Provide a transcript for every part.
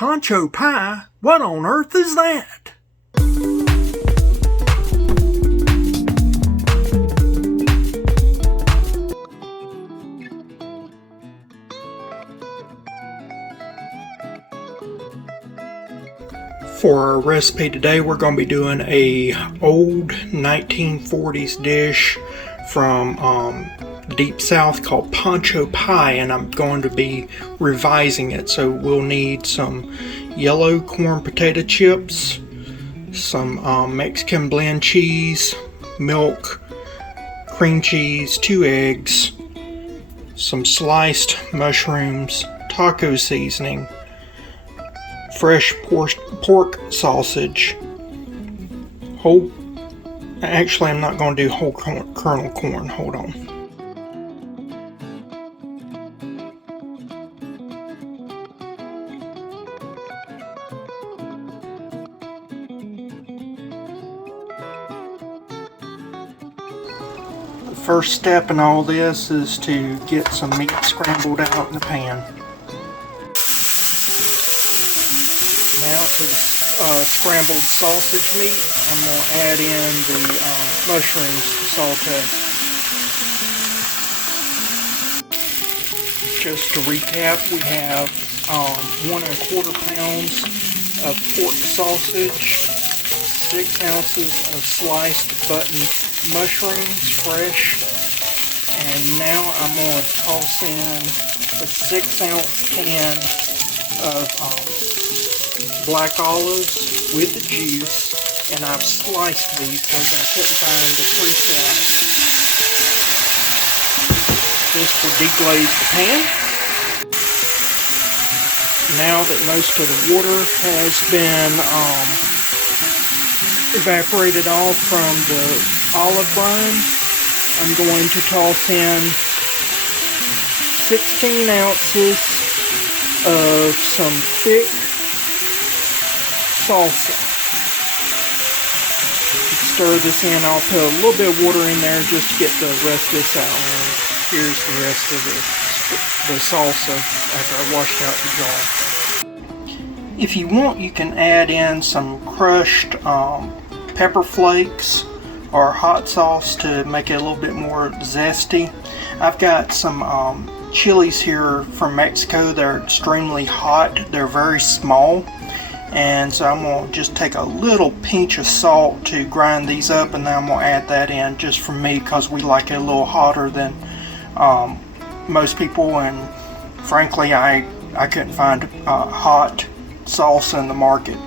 Poncho Pie? What on earth is that? For our recipe today, we're going to be doing a old 1940s dish from Deep South called Poncho Pie, and I'm going to be revising it. So we'll need some yellow corn potato chips, some Mexican blend cheese, milk, cream cheese, 2 eggs, some sliced mushrooms, taco seasoning, fresh pork sausage, actually I'm not going to do whole kernel corn, hold on. The first step in all this is to get some meat scrambled out in the pan. Now to the scrambled sausage meat, I'm going to add in the mushrooms to saute. Just to recap, we have 1 1/4 pounds of pork sausage, 6 ounces of sliced button mushrooms, fresh, and now I'm going to toss in a 6-ounce can of black olives with the juice, and I've sliced these because I couldn't find the pre-slice. This will deglaze the pan. Now that most of the water has been evaporated off from the olive brine, I'm going to toss in 16 ounces of some thick salsa. Stir this in. I'll put a little bit of water in there just to get the rest of this out. And here's the rest of the salsa after I washed out the jar. If you want, you can add in some crushed pepper flakes or hot sauce to make it a little bit more zesty. I've got some chilies here from Mexico. They're extremely hot. They're very small. And so I'm going to just take a little pinch of salt to grind these up, and then I'm going to add that in just for me because we like it a little hotter than most people, and frankly I couldn't find hot salsa in the market.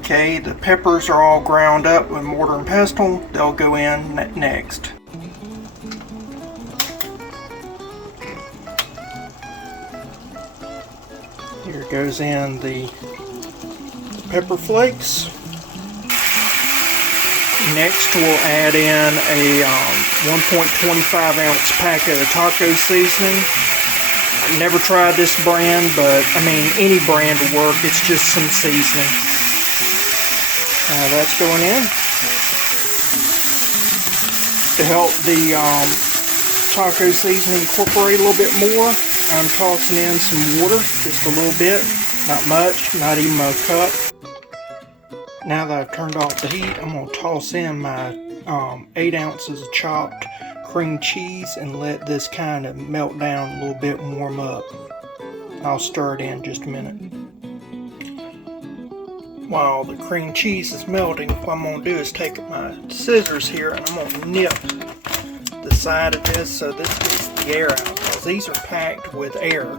Okay, the peppers are all ground up with mortar and pestle. They'll go in next. Here goes in the pepper flakes. Next we'll add in a 1.25 ounce pack of taco seasoning. I've never tried this brand, but I mean any brand will work. It's just some seasoning. That's going in. To help the taco seasoning incorporate a little bit more, I'm tossing in some water, just a little bit, not much, not even a cup. Now that I've turned off the heat, I'm going to toss in my 8 ounces of chopped cream cheese and let this kind of melt down a little bit and warm up. I'll stir it in just a minute. While the cream cheese is melting, what I'm going to do is take my scissors here and I'm going to nip the side of this so this gets the air out, because these are packed with air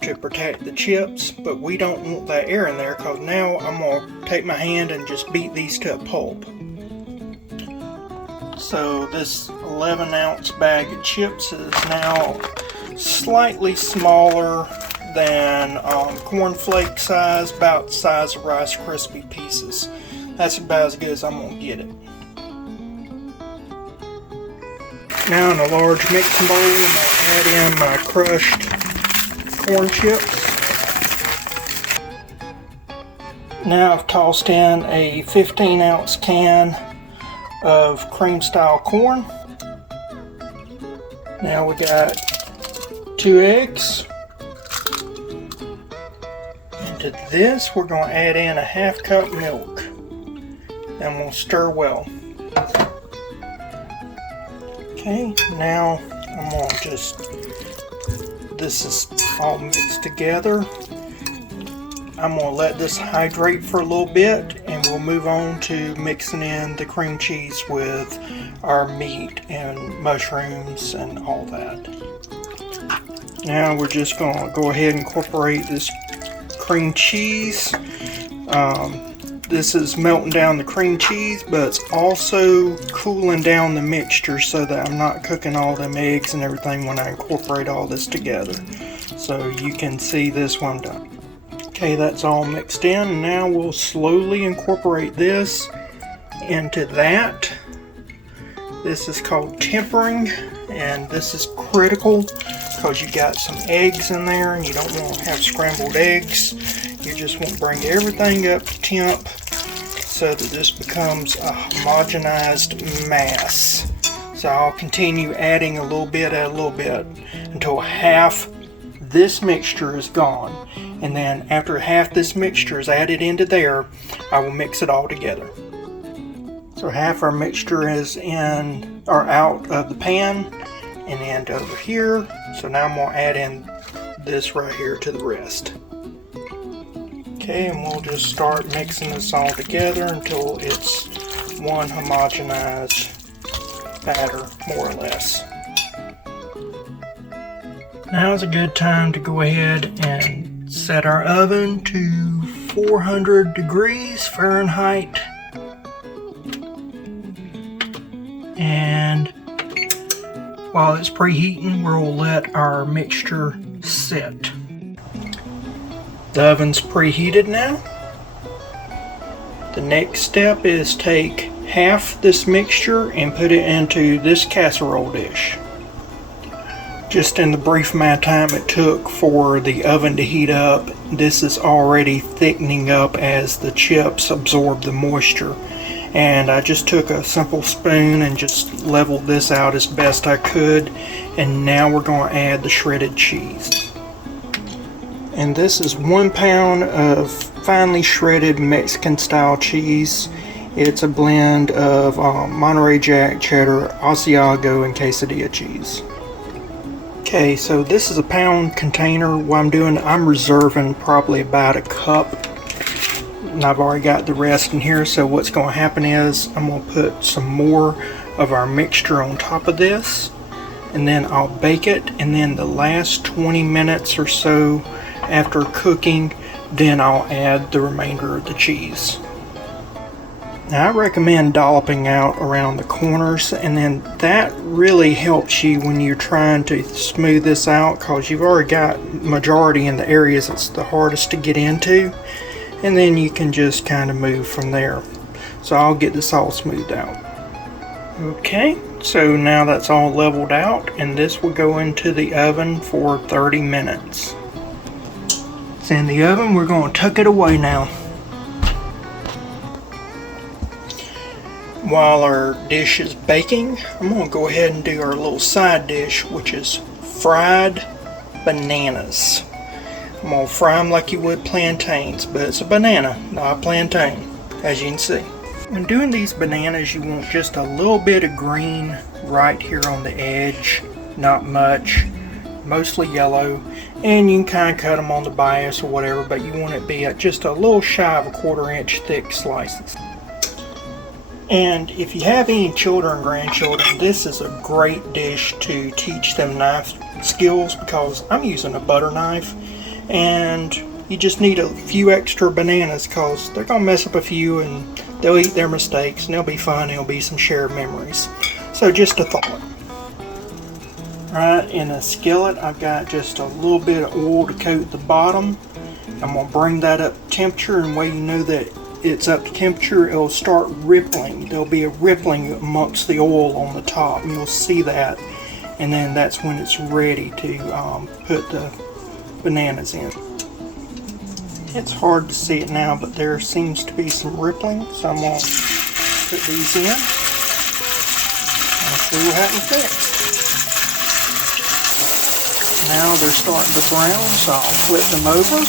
to protect the chips, but we don't want that air in there, because now I'm going to take my hand and just beat these to a pulp. So this 11-ounce bag of chips is now slightly smaller than cornflake size, about the size of Rice Krispie pieces. That's about as good as I'm going to get it. Now in a large mixing bowl, I'm going to add in my crushed corn chips. Now I've tossed in a 15-ounce can of cream style corn. Now we got 2 eggs, to this, we're going to add in a 1/2 cup milk. And we'll stir well. Okay, now I'm going to this is all mixed together. I'm going to let this hydrate for a little bit, and we'll move on to mixing in the cream cheese with our meat and mushrooms and all that. Now we're just going to go ahead and incorporate this cream cheese. This is melting down the cream cheese, but it's also cooling down the mixture so that I'm not cooking all them eggs and everything when I incorporate all this together. So you can see this one done. Okay, that's all mixed in, and now we'll slowly incorporate this into that. This is called tempering, and this is critical because you got some eggs in there and you don't want to have scrambled eggs. You just want to bring everything up to temp so that this becomes a homogenized mass. So I'll continue adding a little bit until half this mixture is gone. And then after half this mixture is added into there, I will mix it all together. So half our mixture is in or out of the pan and then over here. So now I'm going to add in this right here to the rest. Okay, and we'll just start mixing this all together until it's one homogenized batter, more or less. Now is a good time to go ahead and set our oven to 400 degrees Fahrenheit. And while it's preheating, we'll let our mixture sit. The oven's preheated now. The next step is take half this mixture and put it into this casserole dish. Just in the brief amount of time it took for the oven to heat up, this is already thickening up as the chips absorb the moisture. And I just took a simple spoon and just leveled this out as best I could. And now we're going to add the shredded cheese. And this is 1 pound of finely shredded Mexican style cheese. It's a blend of Montery Jack, Cheddar, Asiago, and quesadilla cheese. Okay, so this is a pound container. What I'm reserving probably about a cup. And I've already got the rest in here. So what's going to happen is I'm going to put some more of our mixture on top of this. And then I'll bake it. And then the last 20 minutes or so after cooking, then I'll add the remainder of the cheese. Now I recommend dolloping out around the corners, and then that really helps you when you're trying to smooth this out because you've already got majority in the areas that's the hardest to get into, and then you can just kind of move from there. So I'll get this all smoothed out. Okay, so now that's all leveled out, and this will go into the oven for 30 minutes. It's in the oven. We're going to tuck it away now. While our dish is baking, I'm going to go ahead and do our little side dish, which is fried bananas. I'm going to fry them like you would plantains, but it's a banana, not a plantain, as you can see. When doing these bananas, you want just a little bit of green right here on the edge, not much, mostly yellow, and you can kind of cut them on the bias or whatever, but you want it to be just a little shy of a 1/4 inch thick slices. And if you have any children or grandchildren, this is a great dish to teach them knife skills because I'm using a butter knife, and you just need a few extra bananas because they're going to mess up a few and they'll eat their mistakes and they'll be fun. It'll be some shared memories. So just a thought. Alright, in a skillet I've got just a little bit of oil to coat the bottom. I'm going to bring that up to temperature, and the way you know that it's up to temperature, it'll start rippling. There'll be a rippling amongst the oil on the top, and you'll see that. And then that's when it's ready to put the bananas in. It's hard to see it now, but there seems to be some rippling, so I'm going to put these in and see what happens next. Now they're starting to brown, so I'll flip them over.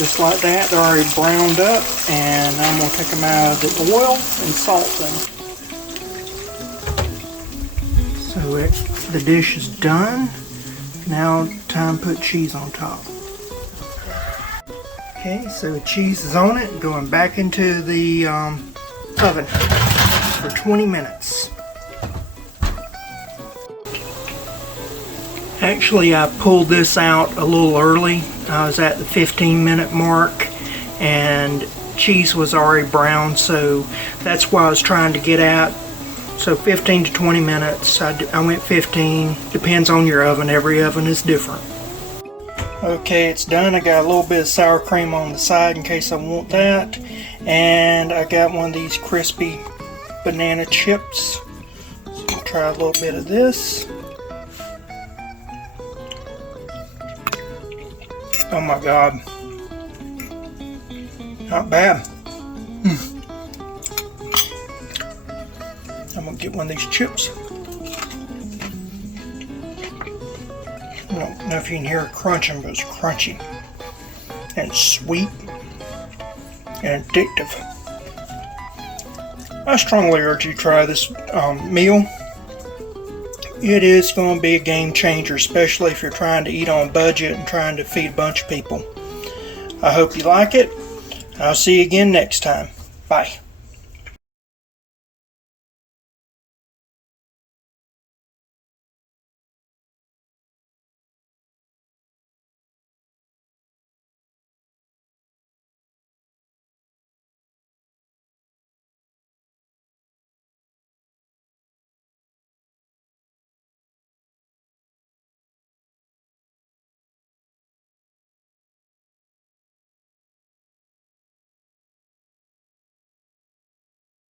Just like that, they're already browned up, and I'm going to take them out of the oil and salt them. So the dish is done. Now time to put cheese on top. Okay, so cheese is on it, going back into the oven for 20 minutes. Actually, I pulled this out a little early. I was at the 15-minute mark and cheese was already brown, so that's why I was trying to get at. So 15 to 20 minutes. I went 15. Depends on your oven. Every oven is different. Okay, it's done. I got a little bit of sour cream on the side in case I want that. And I got one of these crispy banana chips. So I'll try a little bit of this. Oh my God. Not bad. I'm gonna get one of these chips. I don't know if you can hear it crunching, but it's crunchy and sweet and addictive. I strongly urge you to try this meal. It is going to be a game changer, especially if you're trying to eat on a budget and trying to feed a bunch of people. I hope you like it. I'll see you again next time. Bye.